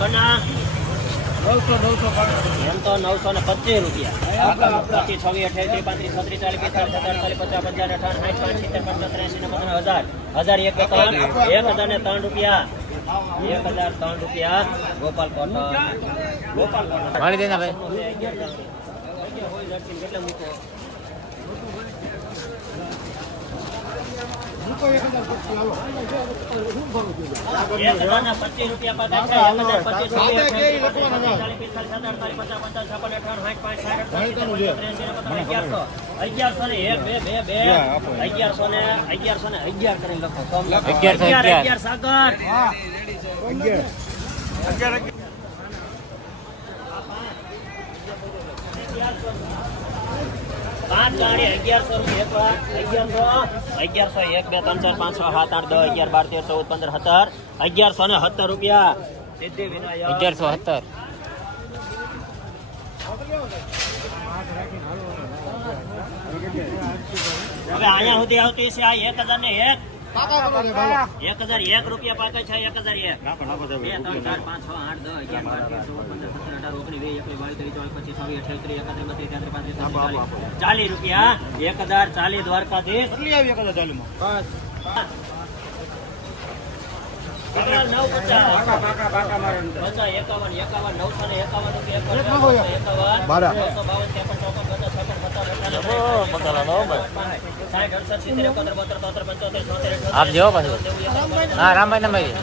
નવસો નવસો એમ તો નવસો ને પચીસ રૂપિયા. પચીસ છવ્વીસ અઠ્યાવીસ પાંત્રીસ છત્રીસ ચાલીસ પિસ્તાલીસ સત્તાવીસ પચાસ પંચાવન અઠાર સાઠ પાંચ સિત્તેર પંચોતેર ત્રેસી ને પંદર હજાર. હજાર એક ત્રણ. એક હજાર ને ત્રણ રૂપિયા. એક હજાર ત્રણ રૂપિયા. ગોપાલ કોટન ગોપાલ કોટન વાળી દેના ભાઈ. કેટલા મૂકો? અગિયારસો ને એક બે બે બે અગિયારસો ને અગિયારસો ને અગિયાર કરીને લખો અગિયાર અગિયાર. અગિયાર સાગર પાંચ ગાડી અગિયારસો એક અગિયારસો અગિયારસો એક બે ત્રણ ચાર પાંચ છ સાત આઠ દસ અગિયાર બાર તેર ચૌદ પંદર સત્તર અગિયારસો ને સત્તર રૂપિયા. સિદ્ધિ વિનાયક અગિયારસો સત્તર. હવે અહીંયા સુધી આવતી છે આ એક હજાર ને એક. એક હજાર એક રૂપિયા પાકે છે એક હજાર એક. બે ત્રણ ચાર પાંચ છ આઠ દસ અગિયાર બાર તેર ચૌદ પંદર સત્તર અઢાર ઓગણીસ વીસ એકવીસ બાવીસ ત્રીસ ચોવીસ પચીસ છવ્વીસ અઠ્યાવીસ ત્રીસ એકત્રીસ બત્રીસ તેત્રીસ પાંત્રીસ ચાલીસ. ચાલીસ રૂપિયા એક હજાર ચાલીસ દ્વારકાધીશ. કેટલી આવી એક હજાર ચાલીમાં નવ પચાસ. પચાસ એકાવન એકાવન નવસો ને એકાવન રૂપિયા એકાવન. એકાવન નવસો બાવન ત્રેપન ચોપન પચાસ આપજો રૂપિયા પાછું. હા રામભાઈ નંબર હજાર હજાર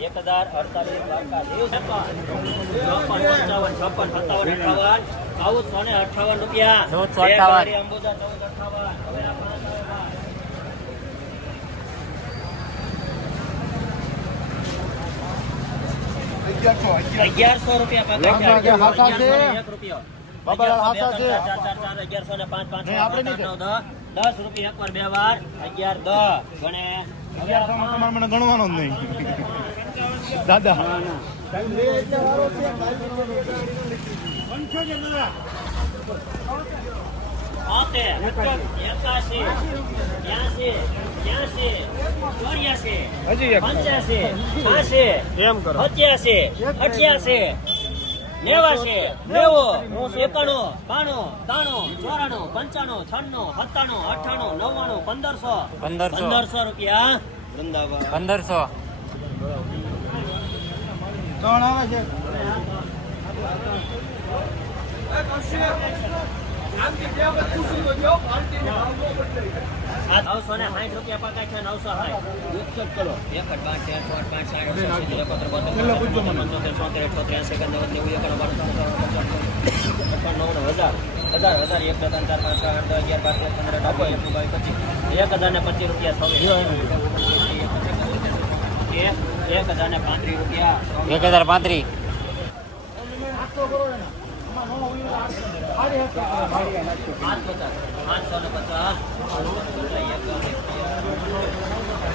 એક બે ત્રણ ચાર ચાર, ચાર, અગિયારસો ને પાંચ, પાંચ, દસ. રૂપિયા એક વાર બે વાર અગિયાર દસ. ગણે હવે આ પાંચ. તમારે મને ગણવાનો જ નહીં. દાદા. બોતેર, એકાશી, બ્યાસી, ત્યાસી, ચોર્યાસી, પંચ્યાસી, છ્યાસી, એમ અઠ્યાસી, નેવાસી, નેવું, એકાણું, બાણું, ત્રાણું, ચોરાણું, પંચાણું, છન્નું, સત્તાણું, અઠ્ઠાણું, નવ્વાણું, પંદરસો. પંદરસો. પંદરસો રૂપિયા. વૃંદાવન પંદરસો. ત્રણ આવે છે. નવસો ને સાઠ રૂપિયા પકાય છે નવસો સાઠ કરો. એક પાંચ તેર પાંચ પાંચ સાઠ એકોતેર બોતેર પંચોતેર છોતેર એંસી નેવું એકાણું બાણું પાંચ છ નવ નવ હજાર. હજાર હજાર એક ત્રણ ચાર પાંચ છ આઠ દસ અગિયાર બાર તેર પંદર અઢાર ઓગણીસ બાવીસ પચીસ. એક હજાર ને પચીસ રૂપિયા એક એક હજાર ને પાંત્રીસ રૂપિયા. એક હજાર પાંત્રીસ.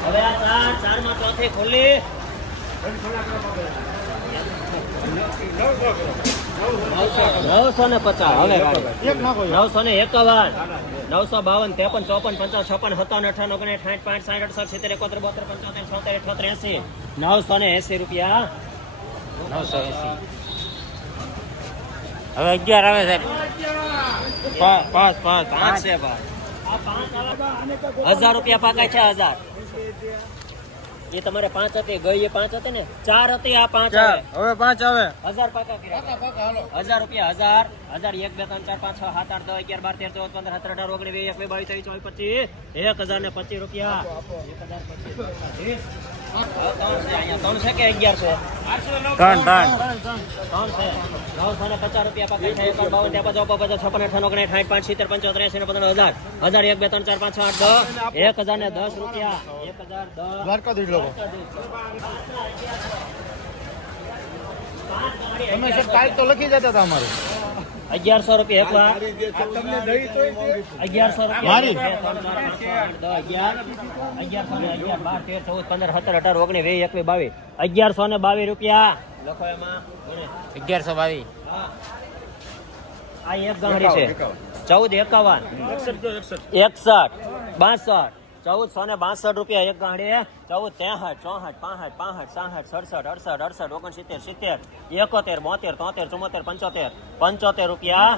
હવે આ ચાર ચારમાં ખોલી નવસો ને પચાસ હવે નવસો ને એકાવન નવસો બાવન ત્રેપન ચોપન પંચાવન છપ્પન સત્તાવન અઠાવન ઓગણીસ સાઠ પાંચ સાઠ અડસઠ સિત્તેર એકોતેર બોતેર પંચોતેર છોતેર અઠોતેર એસી નવસો ને એસી રૂપિયા નવસો એસી. હવે અગિયાર આવે સાહેબ. પાંચ પાંચ. પાંચ છે હજાર રૂપિયા પાકા છે હજાર. એ તમારે પાંચ હતી ગઈ એ પાંચ હતી ને? ચાર હતી આ પાંચ હવે પાંચ આવે. હજાર પાકા કર્યા. હજાર રૂપિયા હજાર. હજાર એક બે ત્રણ ચાર પાંચ છ સાત આઠ દસ અગિયાર બાર તેર ચૌદ પંદર સત્તર અઢાર ઓગણીસ વીસ બે બાવીસ ત્રેવીસ ચોવીસ પચીસ. એક હજાર ને પચીસ રૂપિયા. એક હજાર પચીસ ત્રણ ત્રણ. તમે સર ટાઈપ તો લખી જતા હતા અમારે. અગિયારસો રૂપિયા એક વાર. અગિયારસો રૂપિયા અગિયારસો ને બાવીસ. રૂપિયા. લખો એમાં. અગિયારસો બાવીસ. આ એક ગાંડી છે. ચૌદ એકાવન. એકસઠ બાસઠ. ચૌદસો ને બાસઠ રૂપિયા એક ગાંડી ચૌદ ત્રેસઠ ચોસઠ પાસઠ પાસઠ સાસઠ સડસઠ અડસઠ અડસઠ ઓગણસિત્તેર સિત્તેર એકોતેર બોતેર તોતેર ચુમ્મોતેર પંચોતેર પંચોતેર રૂપિયા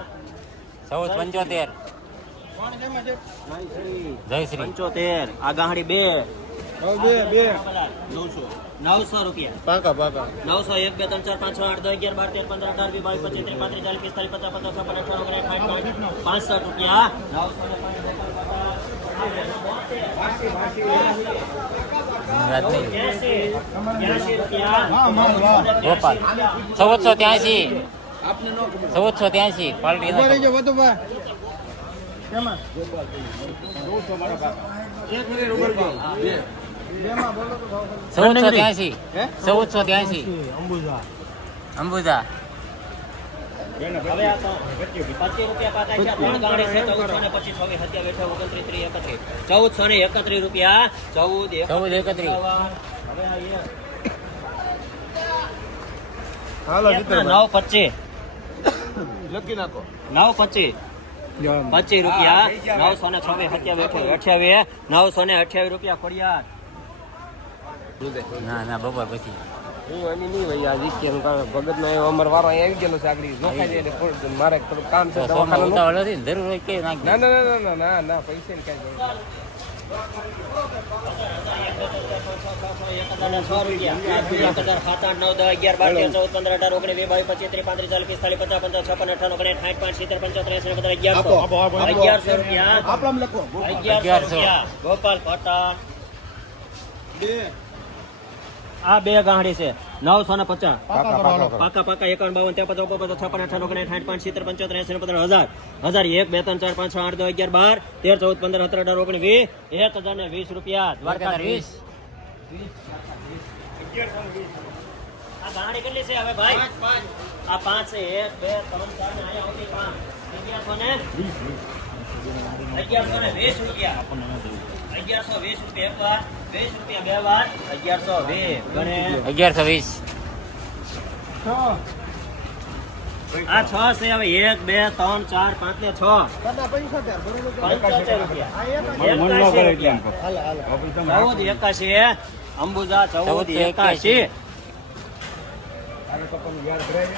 ચૌદ પંચોતેર જય શ્રી પંચોતેર આ ગાંડી બે બે બે નવસો રૂપિયા પાકા પાકા નવસો એક બે ત્રણ ચાર પાંચ છ આઠ દસ અગિયાર બાર તેર પંદર અઢાર વીસ બાવીસ પચીસ ત્રીસ પાંત્રીસ ચાલીસ પિસ્તાલીસ પચાસ પચાસ છપ્પન અઠાવન ઓગણીસ સાઠ પાંસઠ રૂપિયા નવસો ગોપાલ. ચૌદસો ત્યાસી ચૌદસો ત્યાસી પાલટી. ચૌદસો ત્યાસી હે? ચૌદસો ત્યાસી અંબુજા. અંબુજા. હવે આ પચીસ રૂપિયા. પાછા છે ત્રણ ગાડી છે ચૌદસો ને પચીસ છવ્વીસ સત્યાવીસ અઠાવીસ ઓગણત્રીસ ત્રીસ એકત્રીસ. ચૌદસો ને એકત્રીસ રૂપિયા ચૌદ ચૌદ એકત્રીસ. હવે આ એક. હાલો એકના નવ પચીસ. લખી નાખો. નવ પચીસ. પચીસ રૂપિયા નવસો ને છવ્વીસ સત્યાવીસ અઠ્યાવીસ અઠ્યાવીસ નવસો ને અઠ્યાવીસ રૂપિયા ખોડિયાર ના ના બપોર પછી. હું એની નહીં ભાઈ આ વીકેન્ડ ભગત નો અમારો વારો અહીં આવી ગયેલો છે આગળ જોખાઈ જાય મારે થોડું કામ છે તો સોમાં દવાખાનાનું. ઉતાવળ હતી ને જરૂર હોય કે ના ના ના ના ના ના પૈસા કાંઈ ને. રૂપિયા. ગોપાલ પટણ બે. આ બે ગાંડી છે. નવસો ને પચાસ. પાકા પાકા એકાવન બાવન ત્યાં પછી પચાસ છપ્પન અઠાણું ઓગણીસ સાઠ પાંચ સિત્તેર પંચોતેર એસી પંદર હજાર. હજાર એક બે ત્રણ ચાર પાંચ છ આઠ દસ અગિયાર બાર તેર ચૌદ પંદર સત્તર અઢાર ઓગણીસ વીસ એક હજાર ને વીસ રૂપિયા. દ્વારકા વીસ આ ગાડી કેટલી છે હવે ભાઈ? આ પાંચ છે. એક બે ત્રણ ચાર ને અહીંયા આવતી પાંચ. અગિયારસો ને અગિયારસો ને વીસ રૂપિયા. અગિયારસો વીસ રૂપિયા એક વાર વીસ રૂપિયા બે વાર અગિયારસો વીસ ગણે અગિયારસો વીસ. આ છ છે હવે એક બે ત્રણ ચાર પાંચ ને છ. દાદા પૈસા ત્યાર બરોબર પંચોતેર રૂપિયા. આ એક એકાશી રૂપિયા. હાલો હાલો. ચૌદ એકાશી અંબુજા ચૌદ ચૌદ એકાશી.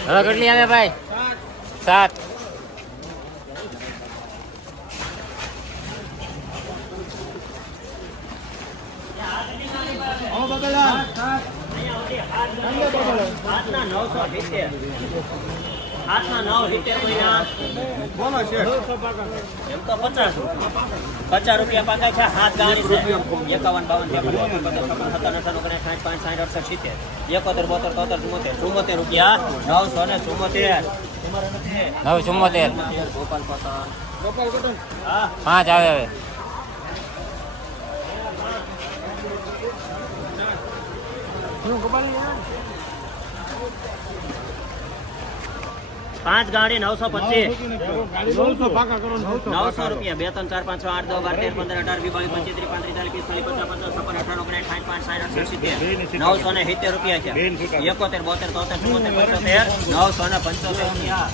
હવે કેટલી આવે ભાઈ? સાત આવો બગલા હાથના નવસો સિત્તેર હાથના નવ સિત્તેર મહિના બોલો શેઠ એમ તો પચાસ રૂપિયા પાકા છે હાથ ગાવાની છે એકાવન બાવન ત્રેપન છપ્પન સત્તર અઠાવન ઓગણીસ સાઠ પાંચ સાઠ અડસઠ સિત્તેર એકોતેર બોતેર તોતેર ચુમ્મોતેર ચુમ્મોતેર રૂપિયા નવસો ને ચુમ્મોતેર નવ ચુમ્મોતેર ગોપાલ પતન પાંચ આવે હવે. પાંચ ગાડી નવસો પચીસ. નવસો રૂપિયા. બે ત્રણ ચાર પાંચ છ આઠ દસ બાર તેર પંદર અઢાર વીસ બાવીસ પચીસ ત્રીસ પાંત્રીસ ચાલીસ પિસ્તાલીસ પચાસ પચાસ છપ્પન અઠાવન ઓગણીસ સાઠ પાંચ સાઠ અડસઠ સિત્તેર નવસો ને સિત્તેર રૂપિયા છે. એકોતેર બોતેર તોતેર ચુમ્મોતેર પંચોતેર નવસો ને પંચોતેર રૂપિયા.